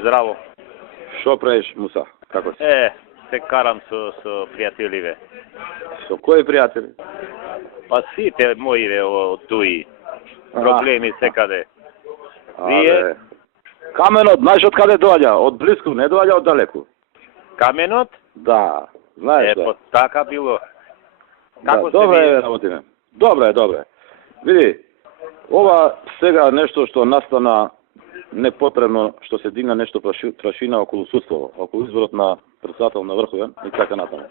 Здраво. Што правиш, Муса? Како си? Се карам со пријателиве. Со кои пријатели? Па сите моиве од туи. Проблеми секаде. Вие? Каменот, знаеш од каде доаѓа? Од близко, не доаѓа од далеку. Каменот? Да, знаеш да. Така било. Како да, добре е, работиме. Добре. Види, ова сега нешто што настана непотребно, што се дигна нешто прашина околу судство, околу изборот на председател на Врховен и така натаму.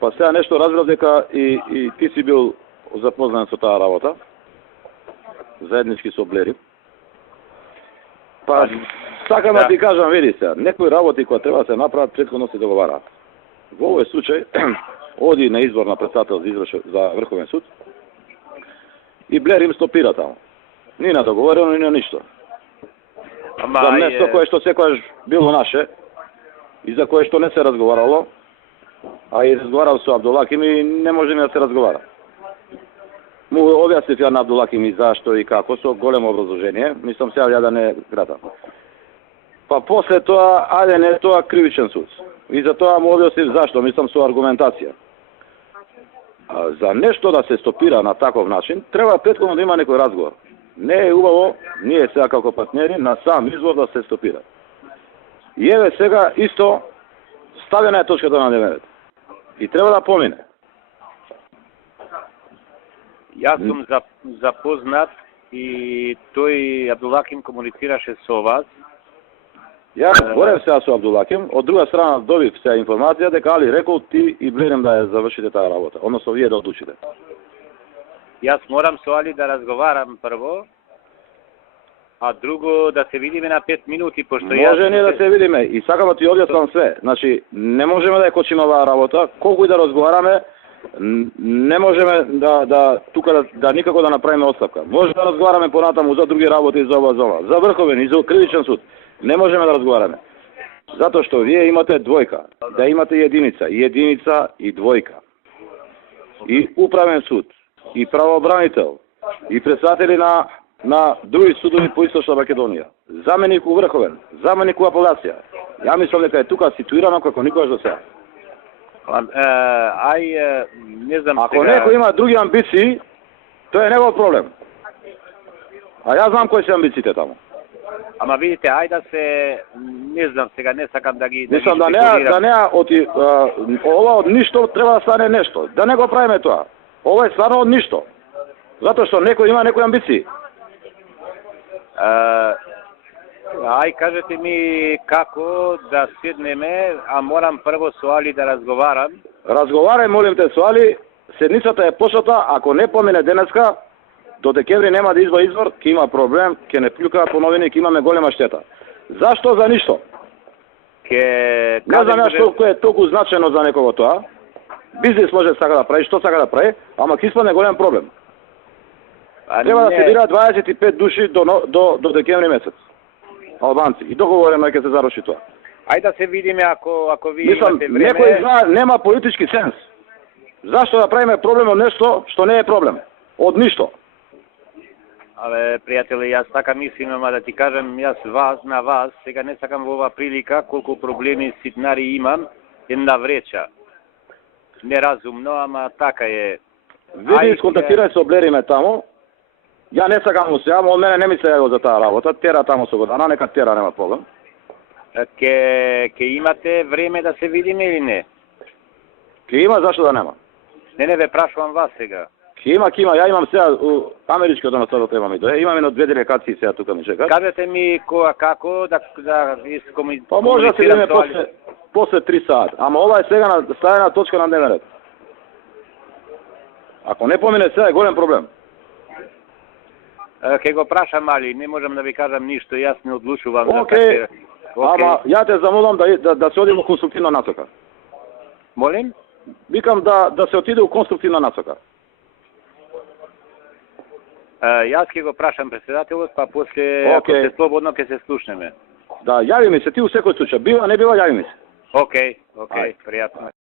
Па сега нешто разбрав дека и ти си бил запознан со таа работа, заеднички со Блери. Па сакам да ти кажам, види сега, некои работи кои треба да се направат претходно се договараат. Во овој случај оди на избор на председател за Врховен суд и Блер им стопира таму. Ни на договорено, ни на ништо. За место кое што секојаш било наше и за кое што не се разговарало, а и разговарал со Абдулаким и не може ни да се разговара. Му објаснив ја на Абдулаким и зашто и како, со големо образложение, мислам сега ја да не гратам. Па после тоа, ајде не тоа кривичен суд. И за тоа му објаснив зашто, мислам со аргументација. За нешто да се стопира на таков начин, треба претходно да има некој разговор. Не е убаво, ние сега како партнери, на сам извор да се стопира. И еве сега исто ставена е точката на дневен ред. И треба да помине. Јас сум запознат и тој Абдулаким комуницираше со вас. Јас говорев сега со Абдулаким, од друга страна добив сега информација дека Али рекол ти и Блерем да ја завршите таа работа, односно вие да одлучите. Јас морам со Али да разговарам прво, а друго да се видиме на 5 минути, пошто може не да се видиме и сакам да ти објаснам све. Значи, не можеме да ја кочиме оваа работа, колку и да разговараме, не можеме да никако да направиме отстапка. Може да разговараме понатаму за други работи за ова зона, за Врховен и за кривичен суд. Не можеме да разговараме. Затоа што вие имате двојка, да имате единица и двојка. И управен суд, и правообранител, и председатели на други судови по Источна Македонија. Заменик у Врховен, заменик у апелација. Ја мислам дека е тука ситуирано како никогаш до сега. Не знам ако некој има други амбиции, тоа е негов проблем. А јас знам кои се амбициите таму. Ама видите, ајде да се, не знам сега, не сакам да ги... Мислам да не ова од ништо треба да стане нешто. Да не го правиме тоа. Ова е стварно од ништо. Затоа што некој има некои амбиции. Кажете ми како да седнеме, а морам прво со Али да разговарам. Разговарај, молим те, со Али. Седницата е почната, ако не помине денеска, до декември нема да избор, ќе има проблем, ќе не плюка по новини, ќе имаме голема штета. Зашто? За ништо. Не знам ја што е толку значено за некого тоа. Бизнес може сака да прави, што сака да прави, ама ќе испадне голем проблем. Треба да се бира 25 души до декември месец. Албанци. И договорено ќе се заврши тоа. Ајде да се видиме ако ви имате време. Некој знае, нема политички сенс. Зашто да правиме проблем од нешто што не е проблем? Од ништо. Абе, пријатели, јас така мислим, ама да ти кажам, јас на вас, сега не сакам во оваа прилика, колку проблеми ситнари имам, една вреча. Неразумно, ама така е. Види, сконтактирај со Блериме таму. Ја не сакам му се јавам, од мене не ми се јавил за таа работа, тера таму со Годана, нека тера, нема проблем. Ке имате време да се видиме или не? Ке има, зашто да нема? Не, ве прашувам вас сега. Ке има, ја имам сега америчкиот амбасадор треба ми дое. Имаме на 2 делегации сега тука ми чекаат. Кажете ми како да искомуницирам. Па може да се видиме после 3 саат, ама ова е сега ставена точка на дневен ред. Ако не помине сега е голем проблем. Ке го прашам, Али, не можам да ви кажам ништо, јас не одлучувам. Океј, ама ја те замолам да се оди во конструктивна насока. Молим? Викам да се отиде во конструктивна насока. Јас ќе го прашам председателот, па после, ако се слободно, ќе се слушнеме. Да, јави ми се, ти у секој случај. Бива, не бива, јави ми се. Океј, пријатно.